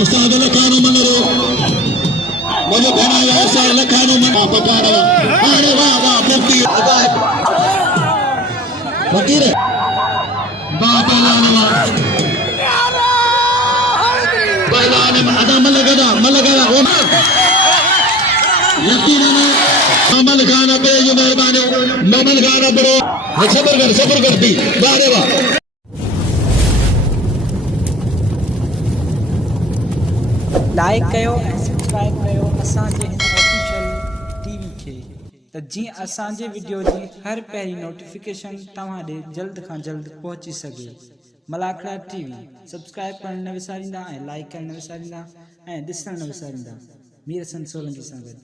उस्ताद लखानो Munro मुझे बनाया ऐसा लखानो मना पकाड़ा अरे वाह वाह मुफ्ती फकीर बाप पहलवान अदा मलगदा वो यकीनन ममल खाना पे जो मेहरबानी ममल खाना बड़ो सबर करती वाह वाह लाइक कयो ऐं सब्सक्राइब कयो असांजे हिन ऑफिशियल टीवी खे त जीअं असांजे वीडियो जी हर पहिरीं नोटिफिकेशन तव्हां ॾे जल्द खां जल्द पहुची सघे। मलाखड़ा टीवी सब्सक्राइब करणु न विसारींदा ऐं लाइक करणु न विसारींदा ऐं ॾिसणु न विसारींदा। मीर हसन सोलंकी सां गॾु।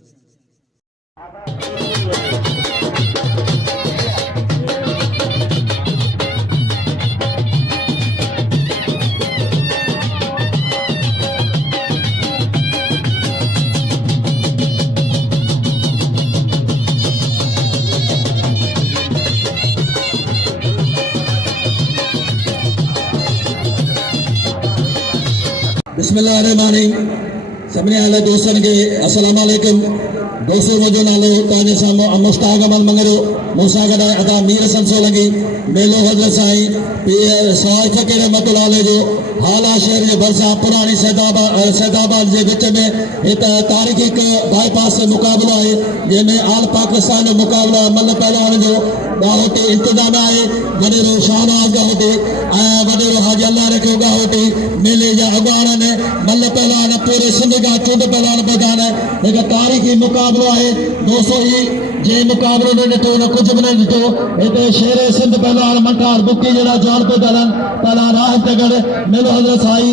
बिस्मिल्लाहिर्रहमानिर्रहीम सभिनी आले दोस्तन के अस्सलाम वालेकुम। दोस्तों मुझो नालो ताजे सामो मुश्ताक अमल मंगरो मूसा गदा अदा मीर हसन सोलंकी मेलो हजरत साईं पीर सवाई फकीर रहमतुल्लाह अलैह जो हाला शहर के भरसा पुरानी सैदाबाद के विच में एक तारीखी बाईपास मुकाबलो है जैमें आल पाकिस्तान जो मुकाबला मल पहलवान जो गाहोटी इंतजाम है वडेरो शाहनवाज गाहोटी वडेरो हाजी अल्लाह रखो गाहोटी मेले जा अगवान ने मल पहलवान पूरे सिंध का चुंड पहलवान प्रधान एक तारीखी मुकाबलो है। दोस्तों ही जे मुकाबले ने ॾिठो न कुछ भी नहीं ॾिठो हिते शेर सिंध पहलवान मठार बुकी जड़ा जॉन पे दलन पहलवान राहत तगड़ मेलो हजरत साई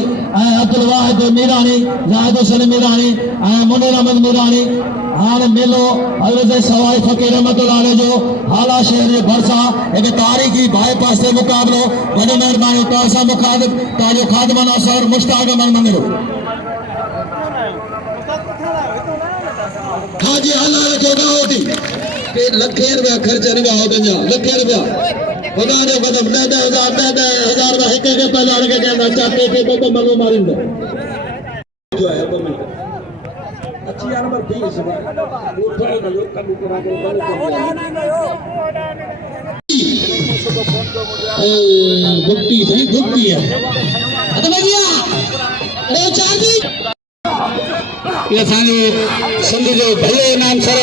अब्दुल वाहिद मीरानी जाहिद हुसैन मीरानी मुनीर अहमद मीरानी हाल मेलो हजरत सवाई फकीर रहमतुल्लाह अलैह जो हाला शहर के भरसा एक तारीखी बाईपास से मुकाबलो वॾी महिरबानी तासा मुखातिब ताजो खादमन असर मुश्ताक अमल मंगरो हाजी अल्लाह रखो गाहोटी के लखे रुपया खर्च निगाह गंजा लखे रुपया खुदा ने कदम 10,000 का एक के पहलवान के कहना चाहते थे तो मनो मारिंदा जो है 2 मिनट अच्छी यार नंबर 20 वो थोड़े गयो कभी करा के गुप्ती सही गुप्ती है अरे भैया अरे चार्जी ये सानो सिंध जो भलो नाम सर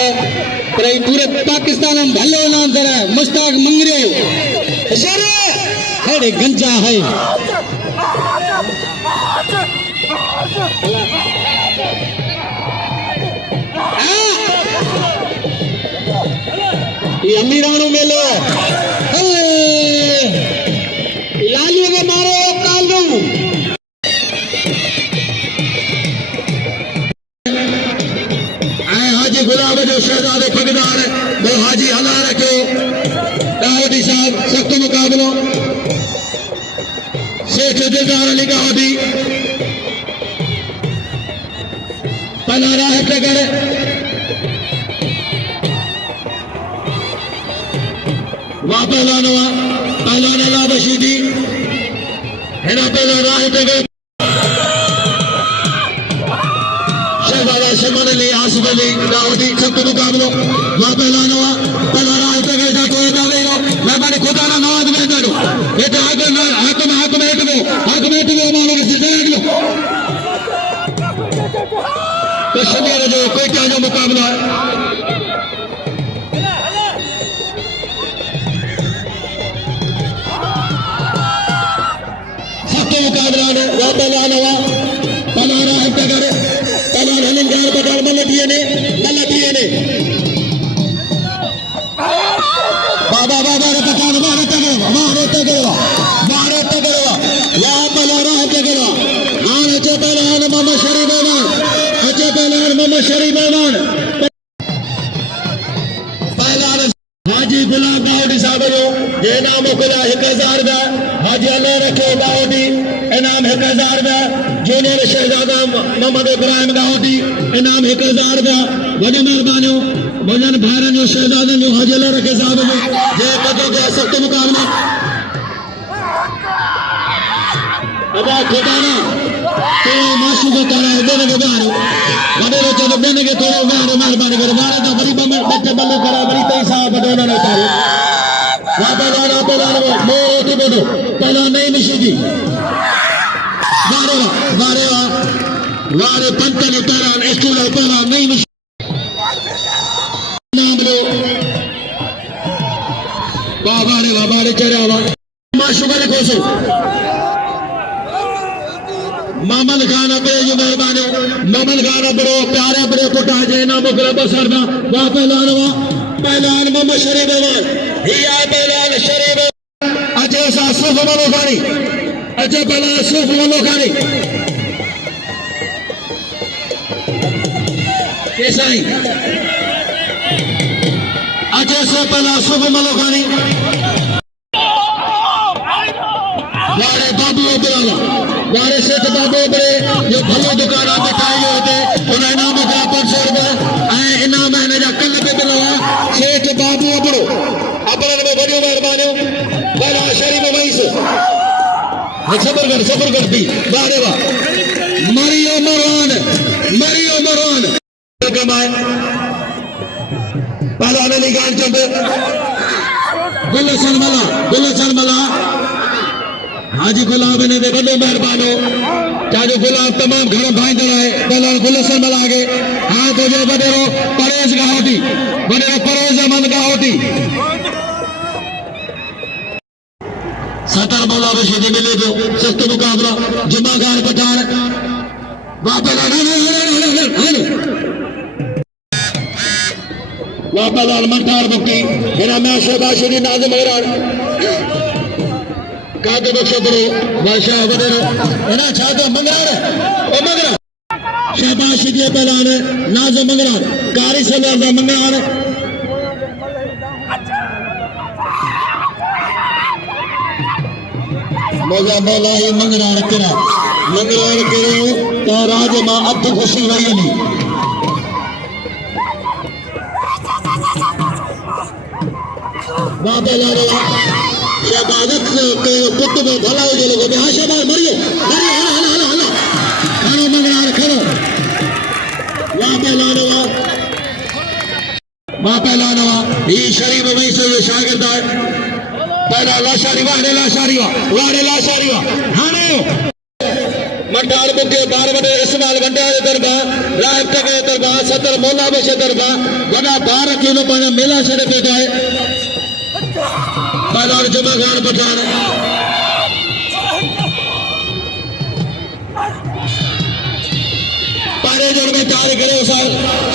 पर पूरे पाकिस्तान में भलो नाम सर मुश्ताक मंगरे शरे हेड़े गंजा है ये अमीरानो मेलो लालियो के मारो कालू गुलाब जो शहजादे फगदार वो हाजी अल्लाह रखो दाऊदी साहब सख्त मुकाबलो शेख दिलदार अली गादी पहला राह टगर वहाँ पहलवान अला बशीदी हेना पहला राह टगर शहजादा शमन अली आसिफ अली दाऊदी सख्त मुकाबलो वहाँ पहलवान हुआ पहला राह टगर जातो दावेरो मैं माने खुदा ना नवाज में दो बेटा हक में मानो के सिलसिले लो तो शमीर जो कोई क्या जो मुकाबला है सख्त मुकाबला ने वहाँ पहलवान हुआ पहला राह टगर पहलवान हमिंगार बटाल मल्ल दिए ने बाबा रे पठान मारे तगड़वा यहाँ पहला राह टगड़वा हाँ अचे पहलवान मोहम्मद शरीफ मेहमान पहलवान हाजी गुलाब दाऊदी साहब जो ये इनाम खुदा 1000 रुपया हाजी अल्लाह रखे दाऊदी इनाम 1000 रुपया जूनियर शहजादा मोहम्मद इब्राहिम दाऊदी इनाम 1000 रुपया वॾी महिरबानी मुंहिंजनि भाइरनि जो शहजादनि जो हाजी अल्लाह रखे साहब जो जे कदों के सख्त मुकाबला अदा खोटाना तो माशू को तारा देने के बाहर बड़े रोचे तो देने के थोड़े बाहर मेहरबानी करो बाहर तो बड़ी बच्चे बल्ले करा बड़ी तेईसा बटोना नहीं तारे वापस मोटी बोलो पहला नहीं निशी वारे पंतली पहला स्टूल पहला नहीं निशी नाम लो बाबारे चेहरा माशू का खोसो मामल खान अपने जो मेहरबानी मामल खान अपने प्यारे अपने पुटा जे ना मुकरा बसरना वा पहलान मोहम्मद शरीफ ही आए पहलान शरीफ अचे सा सुफ मनो खानी अचे पहला सुफ मनो खानी कैसा ही अचे से पहला सुफ मनो खानी वारे बाबू उबराला वारे सेठ बाबू उबरे जो भलो दुकान मिठाई होते उन्हें इनाम मुकरा 500 रुपए इनाम है जा कल पे मिलवा सेठ बाबू उबरो अपने में बड़ी मेहरबानी बड़ा शरीफ वहीं से सबर कर दी वारे वाह मरियो मरवान कमाए पहला ने निकाल चंदे गुलशन मला हाजी गुलाब ने दे बड़े मेहरबानो चाहे गुलाब तमाम घर भाई दलाए पहला गुलशन मला आगे हाँ तो जो बनेरो परेश का होती बनेरो परेश अमन का होती सतर मौला रशीदी मिले जो सख्त मुकाबला जुम्मा खान पठान वापलाल मंठार मुक्ति हिना में शोभाशुरी नाज़िम हैरान काके बख्शो करो बादशाह वडेरो हिना छा तो मंगरार ओ मंगरा शहबाशुरी पहलान नाज़िम मंगरार कारी सलाह मंगरार मौला मौला ही मंगरार करो तो राज मां अध खुशी वही नहीं बाबा लाडो शहबाजत के पुत में भला हो जो लोग हाँ शहबाज मरियो हलो मंगरार खड़ो बाबा लाडो ये शरीफ वहीं से जो शागिर्द है पहला लाशारी वाड़े लाशारी हाने मंडार बुके बार बड़े इस्माइल वंडिया दरबार राय तक दरबार सतर मौला बशे दरबार वना 12 किलो पर मेला से पे गए पहला जुमा खान पठान पहले जोड़ में तार करे सर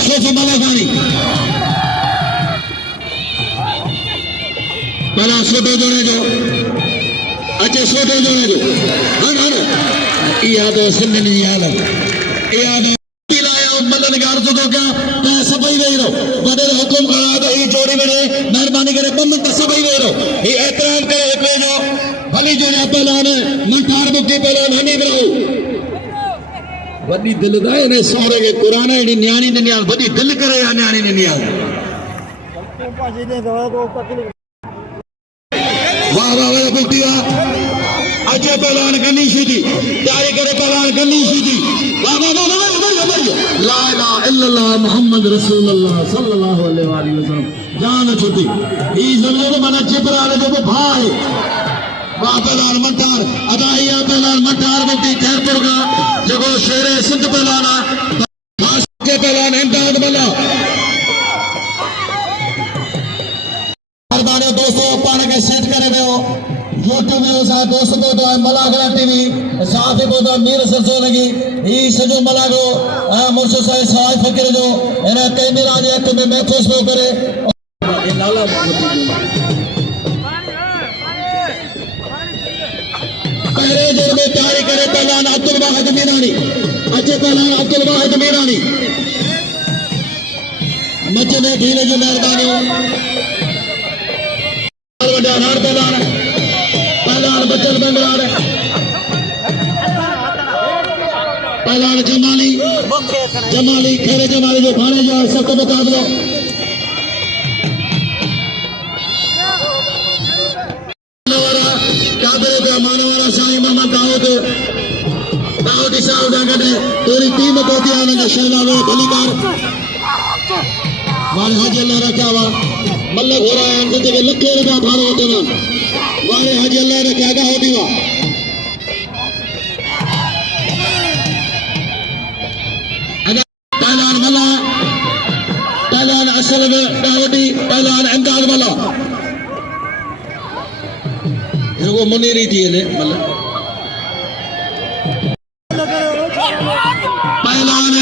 सुफ मला खानी पहला सोटो जोड़े जो अच्छे सोटो जोड़े जो हन याद है सिंधन याद याद लाया मदन गार तो क्या मैं सभी वे रो बड़े हुकुम करा तो ये जोड़ी में मेहरबानी करे बम्बन तो सभी वे रो ये एहतराम करे एक जो भली जो पहलान मंठार मुक्ति पहलान हनी रहो वडी दिल दाए ने सोरे के कुरान एडी न्याणी ने न्याल वडी दिल करे या न्याणी ने न्याल वाह मुक्ति वाह अचे पहलान गनी सीधी तैयारी करे पहलान गनी सीधी वाह ला इलाहा इल्लल्लाह मुहम्मद रसूलुल्लाह सल्लल्लाहु अलैहि वसल्लम जान छुटी ई समझो तो मना चिपरा जो भाई वाह पहलान मंठार अदाइया पहलान मंठार मुक्ति खैरपुर का जगो शेर सिंध पहलाना खास के पहलान इमदाद बना मेहरबानी दोस्तों पाण के सेट करे वियो यूट्यूब जो सा दोस्त को तो मलागरा टीवी साथ ही बोतो मीर सरसो लगी ई सजो मलागो मुर्शो साईं सवाई फकीर जो एना कैमरा जे हथ में महफूज हो करे ये नाला पहले जोर में तैयारी करे पहलान अब्दुल वाहिद मीरानी अच्छे पहलान अब्दुल वाहिद मीरानी मच में ढीले जो मेहरबानी हार पहलान बचन बंगलार पहलान जमाली खेरे जमाली जो खाने जो है सबको मुकाबलो काबरे पे मानवाला साईं मोहम्मद दाऊद दाऊद साहब सां गॾु पूरी टीम पहुती आहे हुननि शहनाज़ भलीकार वारे हाजी अल्लाह रखिया हुआ मल्ल घोड़ा आहिनि जेके लखे रुपया भाड़ो वठंदा आहिनि वारे हाजी अल्लाह रखिया आगाह होती हुआ पहलवान मल्ला पहलवान असल दाऊदी पहलवान इमदाद मल्ला वो मुनीरी थी मतलब पहलवान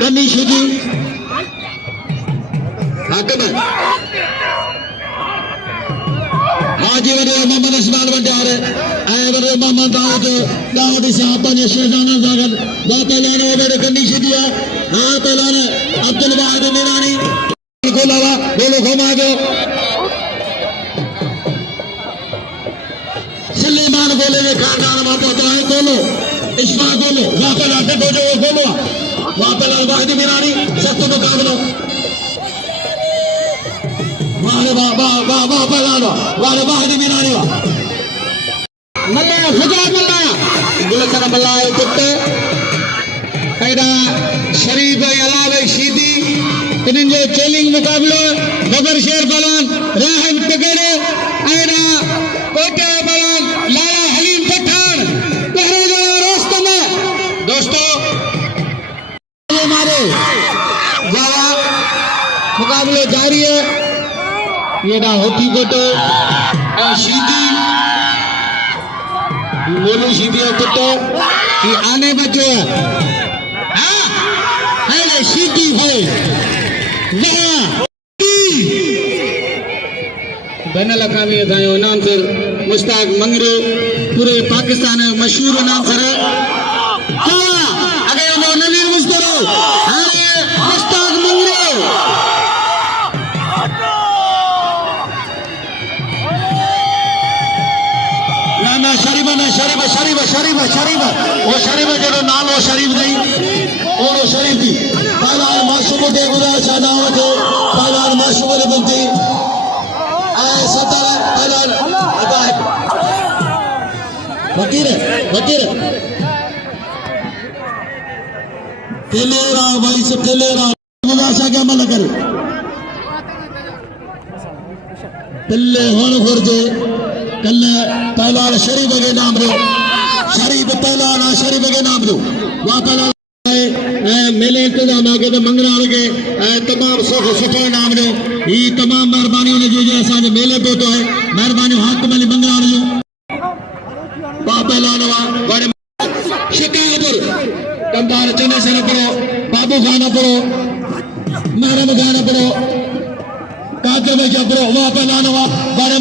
गनी शुदी हाकिम हाजी वडे मोहम्मद इस्माइल बंडार वडे मोहम्मद दाऊद साहब पंहिंजे शहजादा सां गॾु ॿ पहलवान वडे गनी शुदी आहे हाँ पहलवान अब्दुल वाहिद मीरानी गोला गोलो घुमा दो सलेमान गोले के खानदान में पहुंचा है गोलो इश्मा गोलो वापस आते गोजो गोलो वापस वाहिद मीरानी सख्त मुकाबला वाह वाह वाह वाह वाह पहलवान वाह वाहिद मीरानी वाह मल्ला फजा मल्ला गुलशन मल्ला कुत्ते ऐदा शरीफ अलावे शीदी इन्हनि जो चैलेंज मुकाबलो बबर शेर पहलवान राहम तगड़े ऐदा कोटे पहलवान लाला हलीम पठान पहरे जो रोस्तम दोस्तों हमारे जावा मुकाबले जारी है ये ना होती कोटे शीदी बोलो शीदी कुत्ते ये आने बच्चे हाँ है शीदी है बैन अवी असांजो इनामसर मुश्ताक मंगरो पूरे पाकिस्तान जो मशहूर इनामसर अगर नवीन मुश्तरो मुश्ताक मंगरो ना शरीफ न शरीफ शरीफ शरीफ शरीफ वो शरीफ जो नालो शरीफ नहीं ओड़ो शरीफ थी पहलवान मासूम के गुज़ार शादाव थे पहलवान मासूम ने बुनती वकीर वकीर केलेरा भाई सब केलेरा मुदाशा के अमल करे पल्ले होण घुर्जे कल पहलवान शरीफ के नाम दो शरीफ पहलवान शरीफ के नाम दो वहाँ पहलवान मेले इंतजाम आगे तो मंगराल के तमाम सुठो इनाम दो ये तमाम मेहरबानी जो असांजे मेले पहुतो है मेहरबानी हाकिम अली मंगराल जो पहलवान शिकायतपुर कंधार चने से पड़ो बाबू खाना पड़ो महरम खाना पड़ो काके में पड़ो वहाँ पहलवान बड़े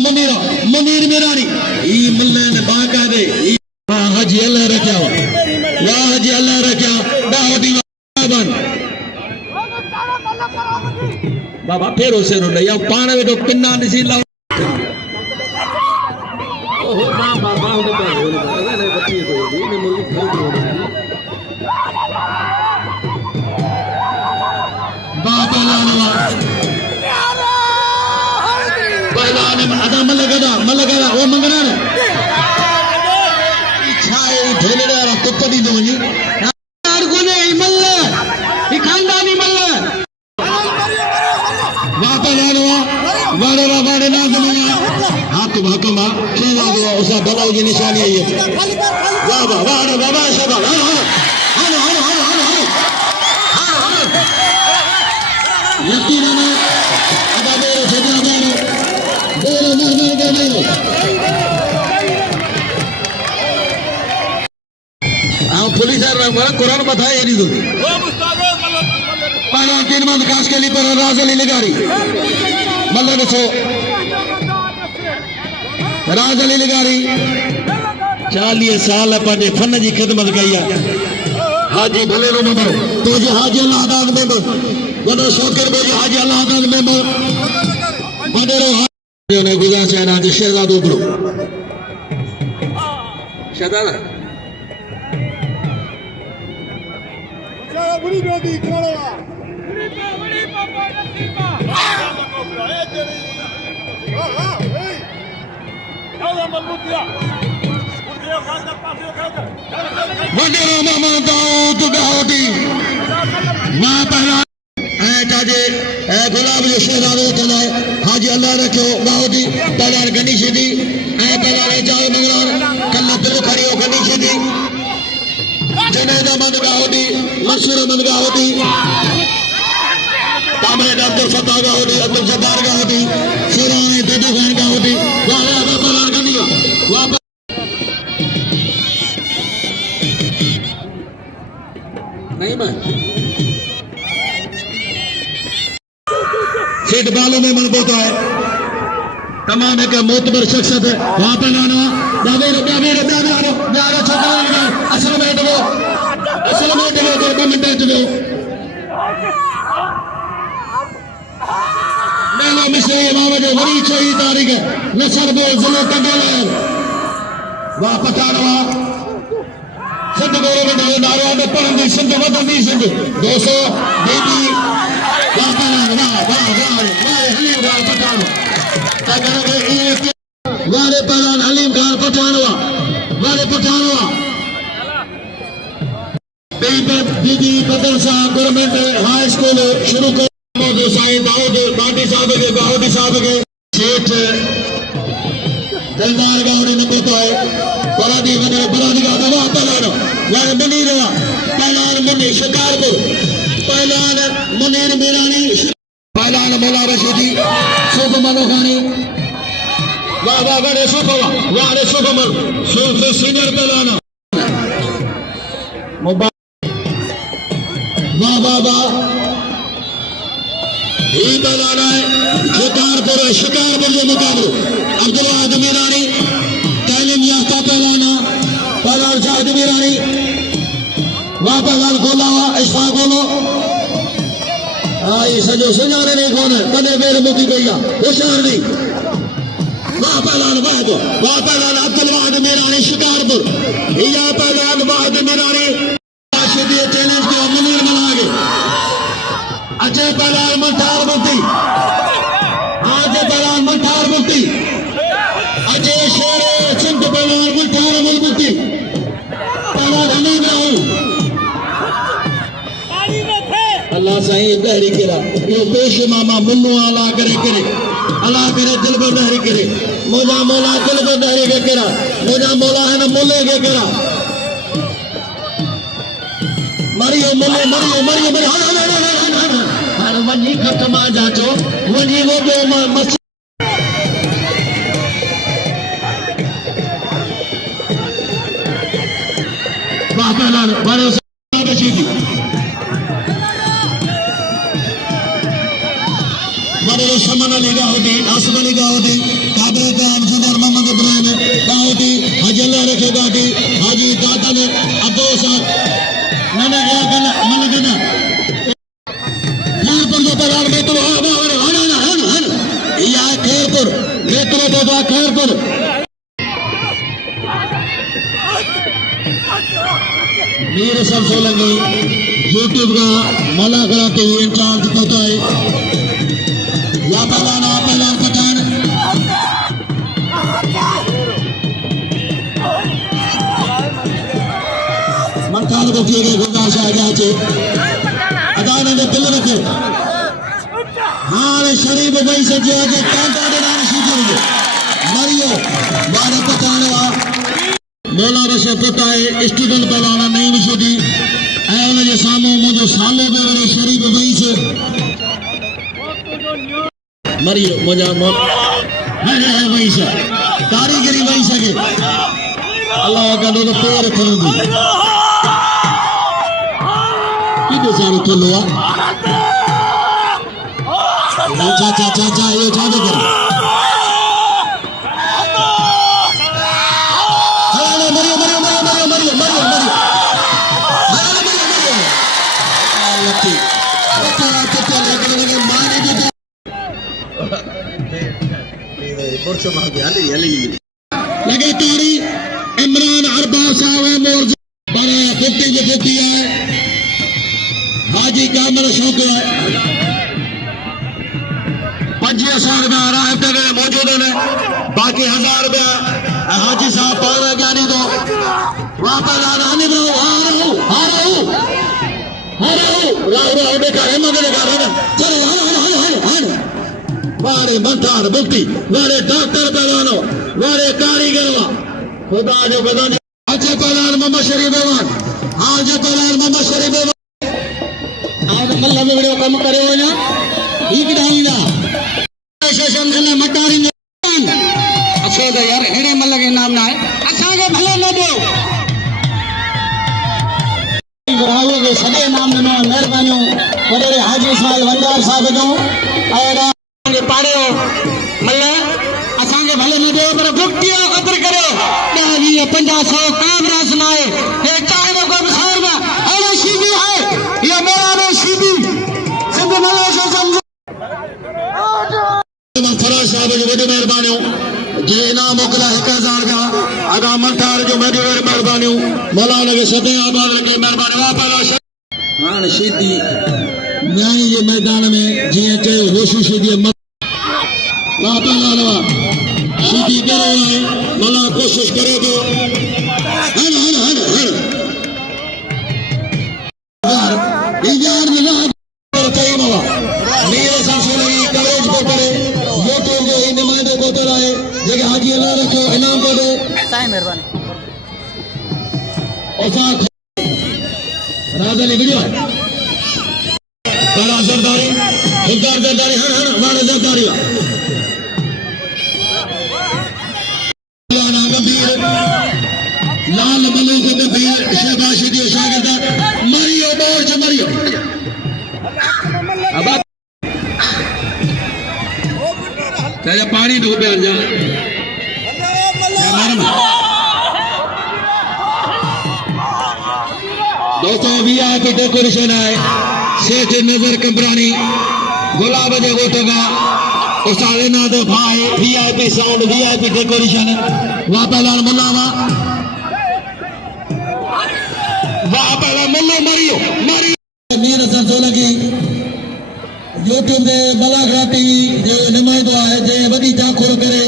मुनीर मीरानी ये मल्लन बाका दे वाह हाजी अल्लाह रखा वाह हाजी अल्लाह रखा दावती बाबा फेरो सेरो नहीं अब पान में तो पिन्ना निसी लाओ अदा मलगदा वो मंगना ने इच्छा है ढोले वाला कुत्ता दी दो जी यार कोने मल्ल ये खानदानी मल्ल वाड़े ना दुनिया हाकिम खेला गया उसा बलाऊ की निशानी है ये वाह वाह वाह शबा हानो यकीनन अदा मेरे सजा मेरे मेहमान के मेरे आप पुलिस कुरान बताए ये नहीं दो पहले 3 मंथ काश के लिए पर राज अली लगारी मतलब सो राज अली लगारी 40 साल पंहिंजे फन की खिदमत कई है हाजी भले रो मेंबर तो जी हाजी अल्लाह आदाद मेंबर वॾो शौक़ीन बोजी हाजी अल्लाह आदाद मेंबर वॾेरो ने गुज़ारिश है ना शहजादो उपड़ो शहजादा बुरी बेटी खड़ा बुरी पापा नसीबा वडेरो मामा गाहोटी मां पहला ताजे गुलाब जो शहजादो तले हाजी अल्लाह रखो गाहोटी पहला गणेश दी पहला जाओ मंगलार कल्ला दिल खड़ियो गणेश दी जनेदा मंद गाहोटी मंसूर मंद गाहोटी कामरेड अब्दुल फत्ताह गाहोटी अब्दुल जब्बार गाहोटी सुराने दुदू खान गाहोटी वाला पहला गनियो वापस नहीं मैं सीट बालों में मन बोता है तमाम एक मोतबर शख्सियत है वहां पर लाना असल में दो मिनट चलो मेलो मिश्री इमाम जो वरी 6 तारीख नसर बोल जिलो कंडोल वाह पटाड़वा सिंध गौरव में नारा में पढ़ंदी सिंध वधंदी सिंध 200 बेबी वाह हलीम खान पठानो वाले पहलवान हलीम खान पठानवा वाले पठानवा दीदी मदरसा गवर्नमेंट हाई स्कूल शुरू कर साईं दाऊद बाटी साहब के गाहोटी साहब के सेठ दिलदार गाहोटी नंबर तो है बरादी का दवा पहलानो वाले मुनीर पहलवान मुन्नी शिकारपुर पहलवान मुनीर मीरानी पहलवान मौला रशीदी सूफ मनोखानी वाह वाह वारे सूफवा वारे सूफमल सूफ सीनियर पहलवान वाह वाह वाह ये पहलवान है शिकारपुर जो मुकाबलो अब्दुल वाहिद मीरानी तालीम याफ्ता पहलवान शाहिद मीरानी वाह पहलवान गोला इशफाक गोलो ये सजो सुञाणे नहीं कौन है कदे मेरे मुकी गई होशियार नहीं वाह पहलवान अब्दुल वाहिद मीरानी शिकारपुर या पहलवान वाहिद मीरानी चैलेंज के मुनीर बना गए अजय पहलवान मंठार मुक्ति अजय पहलवान मंठार मुक्ति अजय शेर सिंध पहलवान मंठार मुक्ति पहलवान हमीद राहू अल्लाह साईं बहरी केरा यो पेश मामा मुन्नू अल्लाह करे दिल को बहरी करे मोजा मौला दिल को बहरी के केरा मोजा मौला है ना मुल्ले के केरा मरियो वञी खत्म आ जाचो वञी वो मस्जिद वाह पहलवान वाले रशीदी वाले शमन अली गाहोटी आसफ अली गाहोटी काबरे काम जुमर मोहम्मद इब्राहिम गाहोटी हाजी अल्लाह रखे गाहोटी हाजी दादन अब्दुल साहब मैंने क्या करना मन करना खैरपुर जो पहलवान मेतरो या खैरपुर मेतरो तो खैरपुर मीर सब सोलंगी यूट्यूब का मला कराते हुए इंचार्ज होता है या पहलवान पठान मंठान को किए गए गुंजाइश आ जाए अदान ने दिल रखे हाँ शरीफ भाई से जो है कांटा देना शुरू मरियो बारह पठानवा मौला बशर पता है स्टूडेंट पहलवान नहीं निशुदी ऐन जे सामो मुझे सालों में वरे शरीफ भाई से मरियो मुझा है भाई से कारीगरी भाई सके अल्लाह का दो पैर खरीदी कितने सारे तो लोआ चा ये चादर कर लगातारी इमरान अरबा साहब मोर बड़ा 50 है हाजी कामर शौक है 5000 रुपया राय मौजूद है बाकी 1000 रुपया हाजी साहब पावर ज्ञानी दो वापस आ रहा हूँ राव देखा है मगर देखा है चलो हन वारे मंथार मुक्ति वारे डॉक्टर पहलवानो वारे कारीगरवा खुदा जो गदन आज पहलवान मोहम्मद शरीफ बेवान आज पहलवान मोहम्मद शरीफ बेवान आज मल्ला में वीडियो कम करे हो ना ठीक डाउंगा सेशन से मटारी अच्छे तो यार हेड़े मल्ला के नाम ना है अच्छा के भले न दो रावो के सदे नाम में मेहरबानी वडे हाजी साहब वंदार साहब जो और पाड़े मल्ला असा के भले न दो पर भुक्तिया कदर करो 50-100 कामरा सुनाए ये चाहे को बसार में अरे सीधी है ये मेरा रे सीधी सिंध मल्ला से समझो फराज साहब जो वडे मेहरबानी जे इनाम मोकला 1000 का आगा मंठार जो मेरी मेहरबानी मौलाना के सदे आबाद के मेहरबानी वापस हां सीधी न्याय जे मैदान में जे चयो होशु सीधी वापस लावा सीधी करो है मौला कोशिश करे तो हन यार में ना कई मवा मेरे संसो लगी कॉलेज को करे यूट्यूब जो इन नुमाइंदो को तो लाए जेके हाजी अल्लाह रखो इनाम को दे साईं मेहरबानी ओसा राजा ने वीडियो बड़ा सरदारी हुक्कार सरदारी हन वाले सरदारी गंभीर लाल मलो को गंभीर शहबाशी दी शागिर्द मरियो मोर्च मरियो अब क्या पानी दो पे जा दोस्तों वीआईपी डेकोरेशन है शेख नजर कंपरानी गुलाब जे गोटगा उस्ताद नाद भाई वीआईपी साउंड वीआईपी डेकोरेशन वापलाल मुल्लावा वापलाल मुल्ला मरियो मेरा संसोला की यूट्यूब पे मलाखरा टीवी जो नुमाइंदो है जे वॾी जाखोड़ करे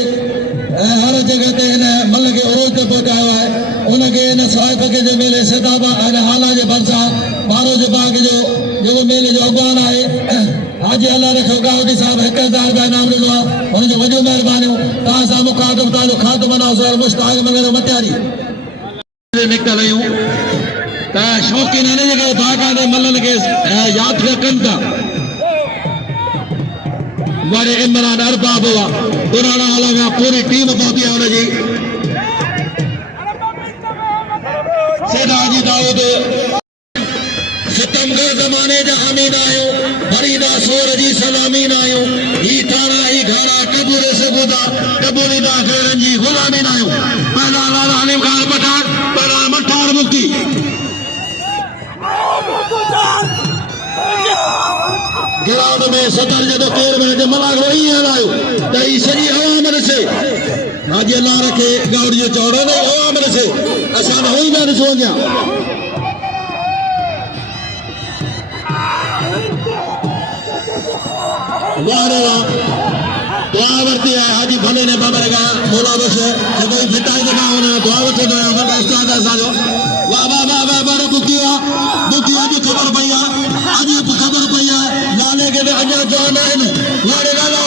हर जगह ते इन मल के उरोज ते पहुचायो है उनके इन साहिब के जो मेले सिताबा हाला जे भरसा बारो जे बाग जो मेले जो अॻवान आहे हाजी अल्लाह रखो गावडी साहब 1000 रुपया इनाम ॾिनो आहे हुनजो वॾो महिरबानी तव्हां सां मुखातिब तव्हांजो ख़ात्मो मनाज़र मुश्ताक मगर मटियारी निकितल आहियूं त शौक़ीन आहिनि जेके बाग़ाने मलनि खे यादि रखनि था बड़े इमरान अरबाब हुआ पुराना वाला पूरी टीम पहुंची है उनकी सेठा जी दाऊद सितमगर जमाने जा अमीन आयो फरीदा सोर जी सलामीन आयो ही थाना ही घाना कबूल सबूदा कबूलीदा खेरन जी गुलामीन आयो पहला लाला हनीम खान पठान पहला मठार मुक्ति ग्राउंड में सदर जो केर में जो मलाक वही हलायो तई सजी अवामर से हाजी अल्लाह रखे गाउड जो चौड़ो ने अवामर से असान होई ना सो गया वारे वाह दुआ वर्ती है हाजी भले ने बाबर का मोला बस जब फिटाई दे ना दुआ वर्ती दो वडा उस्ताद साजो वाह वाह वाह वाह बारे बुकिया भी खबर पईया आज खबर पईया लाले के अजा जान है वारे गालो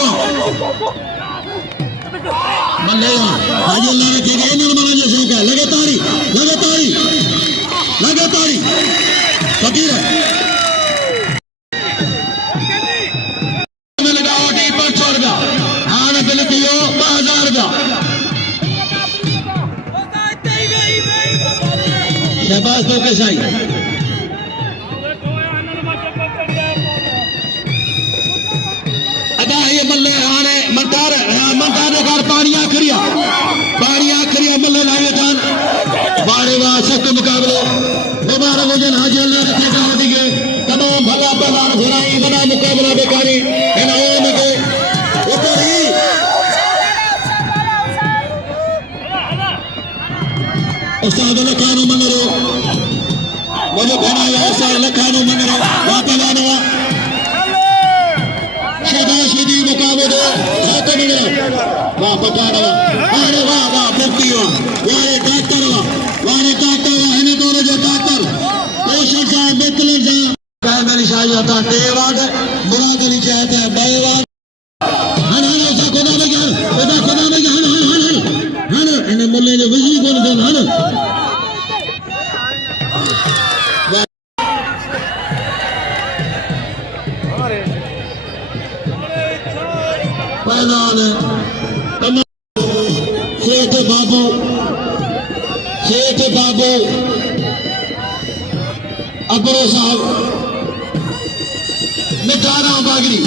मल्ले हाजी अल्लाह ने के इन मना जो शौक है लगातारी फकीर है शहबाज तो कैसा ही अदा ये मल्ले आने मंटार घर पानी आखरिया मल्ले लाए जान बारे वाह सख्त मुकाबलो मुबारक हो जन हाजी अल्लाह के दावती के तमाम भला पहलवान घुराई बड़ा मुकाबला बेकारी इनाम के ऊपर ही उस्ताद लखानो मंगरो मुझे बनाया उस्ताद लखानो मंगरो वापलानो शहबाशी मुकाबले हाथ मंगरो वाह पटारा अरे वाह वाह मुक्ति वारे डॉक्टर वाह इन्हें दोनों जो डॉक्टर कोशिश मित्र अकबरो साहब मिठारा बागड़ी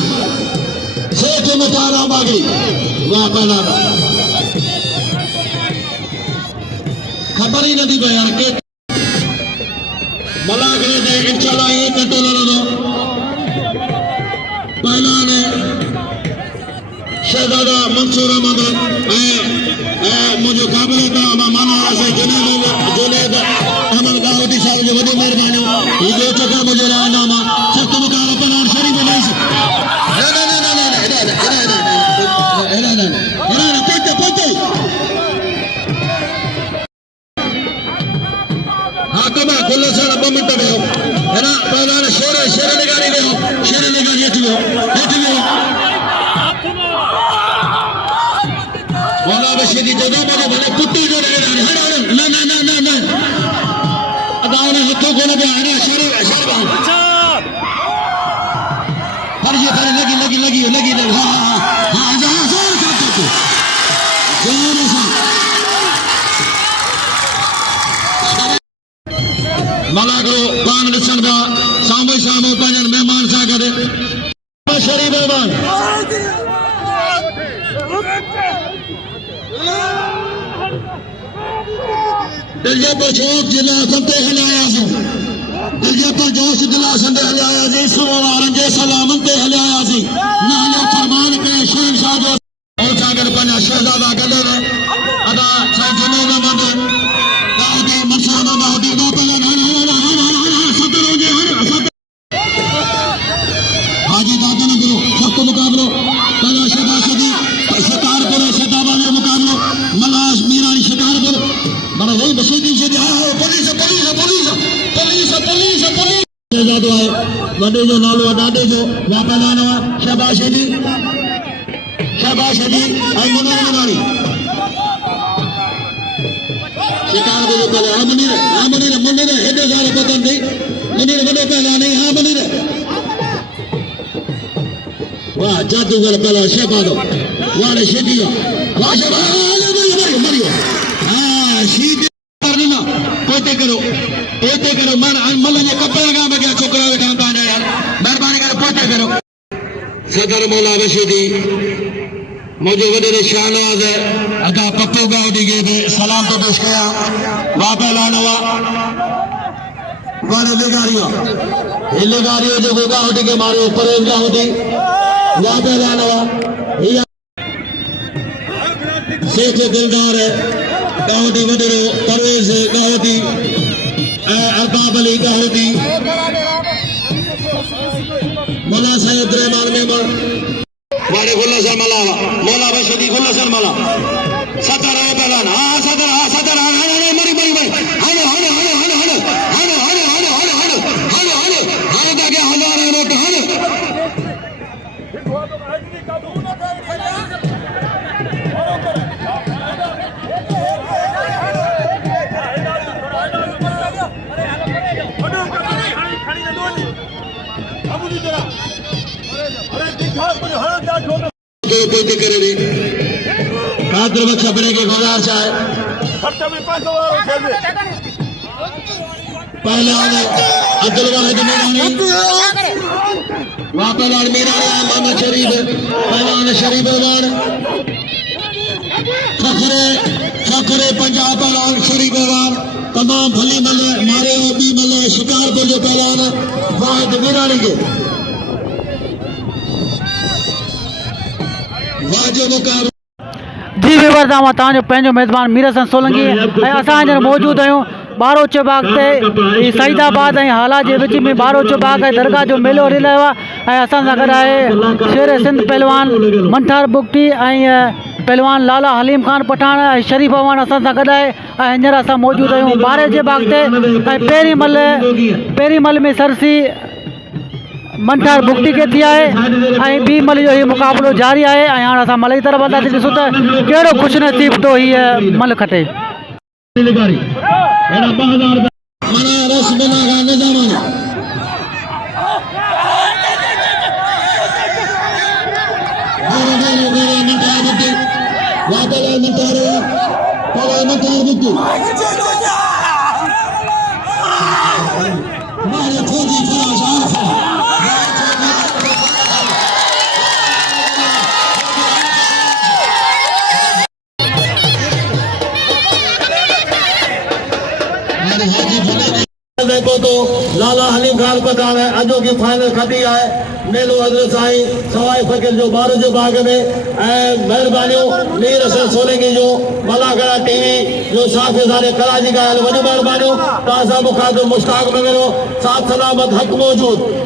सेठ मिठारा बागड़ी वाह पहला खबर ही नहीं पई यार के मला करे थे इंशाल्लाह ये कंट्रोल लो पहला ने शहजादा मंसूर अहमद मुझे काबिल माना से जुनेद अहमद दाऊदी साहब जो वॾी महिरबानी ये जो चक्कर मुझे रायनामा सख्त मुकार पलान शरीफ नहीं पोते हाँ कमा खुले सारा 2 मिनट में है ना पहला शेर निगारी दे शेर निगारी हेठ मौला बशीरी जगह मुझे भले कुत्ते जो निगारी हर ना ना ना ना ना अदाओं ने हाथों को लगे है ना शरीफ पर ये करे लगी हाँ जहाँ जोर करते थे जोर से मलागरो पान ॾिसण था साम्हूं साम्हूं पंहिंजनि महिमान सां गॾु शरीफ़ महिमान दिल जे पर जोश दिलासन ते हलायासीं दिल जे पर जोश दिलासन ते हलायासीं सुवारनि जे सलामनि ते हलायासीं नालो फरमान कयो शहंशाह जो और सां गॾु पंहिंजा शहज़ादा गॾु अदा साईं जुनैद अहमद दाऊदी मंसूर अहमद दाऊदी हाजी दादा ने बोलो सख्त मुकाबलो पहला शबाशदी शिकारपुर शताबाद मुकाबलो मलाश मीरानी शिकारपुर बड़ा वही बशीदी से पुलिस शहजादो है वडे जो नालो अडाडे जो वापलानो शबाशदी और मुनारी शिकारपुर जो पहले मुनीर हेडे सारे पतन नहीं मुनीर वडे पहला नहीं हाँ मुनीर वाह जादूगर पहला शेपादो वाले शेदिया वाह मरियो हाँ शीत करना पोते करो मन ये कपड़े का मैं क्या छोकरा बैठा पाना यार मेहरबानी करो पोते करो सदर मौला बशीदी मुझे वडे शाहनवाज अदा पप्पू गाउडी के सलाम तो पेश किया वाह पहला नवा वाले लेगारियो जो गाउडी के मारे परेज गाउडी सेठ दिलदार गाउदी वडरो परवेज गाउदी अल्ताफ अली गाउदी मौला साहिब रहमान मेमन वाले गुल्लसन मला मौला बशीदी गुल्लसन मला सदर पहलान हाँ सदर मरी कादर बख्श अपने के गुजारिश है पहला अब्दुल वाहिद मीरानी वापलान मीरानी मोहम्मद शरीफ पहलवान शरीफ पहलवान फखरे पंजाब पहलवान शरीफ पहलवान तमाम भली मल मारे बी मल शिकारपुर जो पहलवान वाहिद मीरानी के वाजो मुकाबला जी व्यवर मां तव्हांजो पंहिंजो मेज़बान मीरसन सोलंकी ऐं असां हींअर मौजूदु आहियूं बारोच बाग ते सईदाबाद ऐं हाला जे विच में बारोच बाग ऐं दरगाह जो मेलो हली रहियो आहे ऐं असां सां गॾु आहे शेर सिंध पहलवान मंठार बुगटी ऐं पहलवान लाला हलीम खान पठान ऐं शरीफ अवान असां सां गॾु आहे ऐं हींअर असां मौजूदु आहियूं बारे जे बाग ते ऐं पहिरीं मल में सरसी मंठार बुगटी के थी है बी मल जो ही मुकाबलो जारी है हाँ अस मल की तरफ हलंदासीं ॾिसूं त कहिड़ो खुशनसीब तो हीअ मल खटे लाला हलीम खान पठान है अजो की फाइनल खटी है मेलो हज़रत साईं सवाई फकीर जो 12 जो बाग में मेहरबानियों मीर हसन सोलंकी जो मलाकड़ा टीवी जो साफ़ेज़ारे कराची का वॾी मेहरबानियों ताज़ा मुखातिब मुश्ताक में साथ सलामत हक़ मौजूद